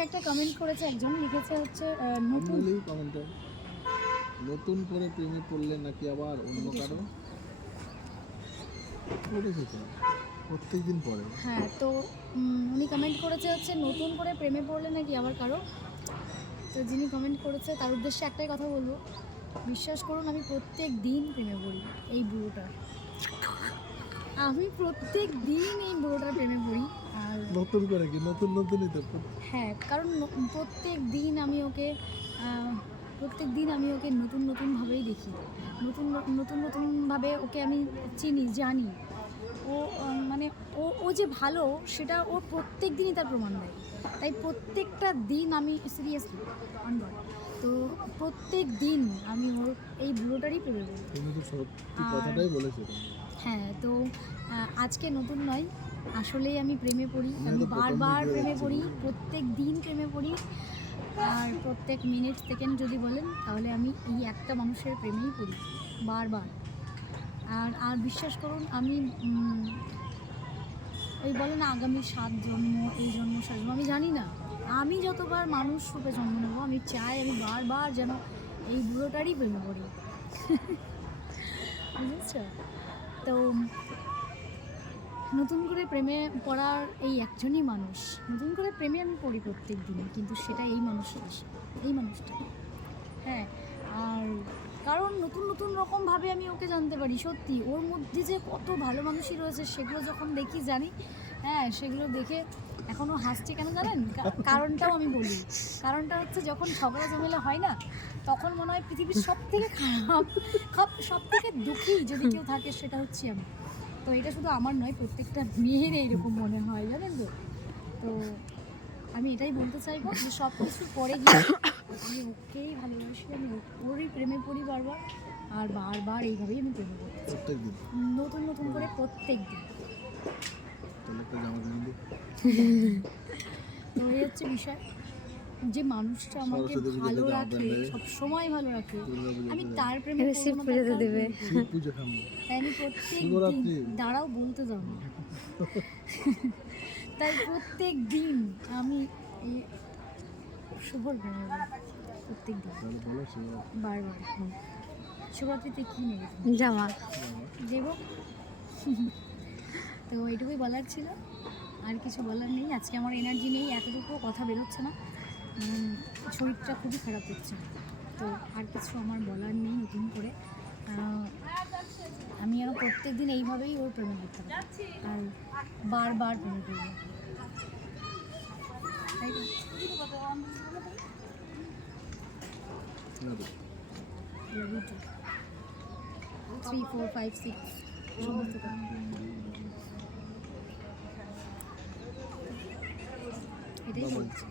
আমাকে একটা কমেন্ট করেছে একজন লিখেছে হচ্ছে নতুন কমেন্টার নতুন করে প্রেমে পড়লে নাকি আবার অন্য কারও? পড়েছে তো প্রত্যেকদিন পড়ে। হ্যাঁ তো উনি কমেন্ট করেছে হচ্ছে নতুন করে প্রেমে পড়লে নাকি আবার কারও? তো যিনি কমেন্ট করেছে তার উদ্দেশ্যে একটাই কথা বলব। বিশ্বাস করুন আমি প্রত্যেক দিন প্রেমে পড়ি এই বুড়োটা আমি প্রত্যেক দিন এই বুড়োটার প্রেমে পড়ি। নতুন করে কি? নতুন নতুনই তো হ্যাঁ কারণ প্রত্যেক দিন আমি ওকে প্রত্যেক দিন আমি ওকে নতুন নতুনভাবেই দেখি। নতুন নতুন নতুনভাবে ওকে আমি চিনি জানি। ও মানে ও ও যে ভালো সেটা ও প্রত্যেক দিনই তার প্রমাণ দেয়। তাই প্রত্যেকটা দিন আমি সিরিয়াসলি অনবর তো প্রত্যেক দিন আমি ওর এই বুড়োটারই প্রেমে পড়ি কথাটাই বলেছ। হ্যাঁ তো আজকে নতুন নয় আসলেই আমি প্রেমে পড়ি আমি বারবার প্রেমে পড়ি প্রত্যেক দিন প্রেমে পড়ি। আর প্রত্যেক মিনিট সেকেন্ড যদি বলেন তাহলে আমি এই একটা মানুষের প্রেমেই পড়ি বারবার। আর আর বিশ্বাস করুন আমি ওই বলে না আগামী সাত জন্ম এই জন্ম সাত জন্ম আমি জানি না। আমি যতবার মানুষ রূপে জন্ম নেব আমি চাই আমি বারবার যেন এই বুড়োটারই প্রেমে পড়ি। বুঝেছ? তো নতুন করে প্রেমে পড়ার এই একজনই মানুষ, নতুন করে প্রেমে আমি পড়ি প্রত্যেক দিন, কিন্তু সেটা এই মানুষের এই মানুষটা। হ্যাঁ আর কারণ নতুন নতুন রকমভাবে আমি ওকে জানতে পারি, সত্যি। ওর মধ্যে যে কত ভালো মানুষই রয়েছে, সেগুলো যখন দেখি জানি হ্যাঁ সেগুলো দেখে এখনও হাসছে কেন জানেন? কারণটাও আমি বলি। কারণটা হচ্ছে যখন ঝগড়া ঝামেলা হয় না, তখন মনে হয় পৃথিবীর সব থেকে খারাপ, সব থেকে দুঃখী যদি কেউ থাকে সেটা হচ্ছে আমি। তো এটা শুধু আমার নয় প্রত্যেকটা মেয়ের এইরকম মনে হয় জানেন তো? তো আমি এটাই বলতে চাইব যে সব কিছু পরে গিয়ে আমি ওকেই ভালোবাসি আমি ওরই প্রেমে পড়ি বারবার আর বারবার এইভাবেই আমি প্রেমে পড়ি প্রত্যেক দিন নতুন নতুন করে প্রত্যেক দিন তো এই হচ্ছে বিষয়। যে মানুষটা আমাকে ভালো রাখে সব সময় ভালো রাখে আমি তার প্রেমে শিব পুজোতে দেবে। তাই আমি প্রত্যেক দিন দাঁড়াও বলতে যাব তাই প্রত্যেক দিন আমি শুভর প্রেমে প্রত্যেক দিন। বারবার। শিবরাত্রিতে কী নেবে? জামা। দেব। তো এইটুকুই বলার ছিল। আর কিছু বলার নেই। আজকে আমার এনার্জি নেই এতটুকু কথা বেরোচ্ছে না। শরীরটা খুবই খারাপ হচ্ছে। তো আর কিছু আমার বলার নেই নতুন করে। আমি যেন প্রত্যেক দিন এইভাবেই ওর প্রেমে করতে পারি আর বারবার প্রেমে করব? থ্রি ফোর ফাইভ সিক্স সমস্ত এটাই বলছি।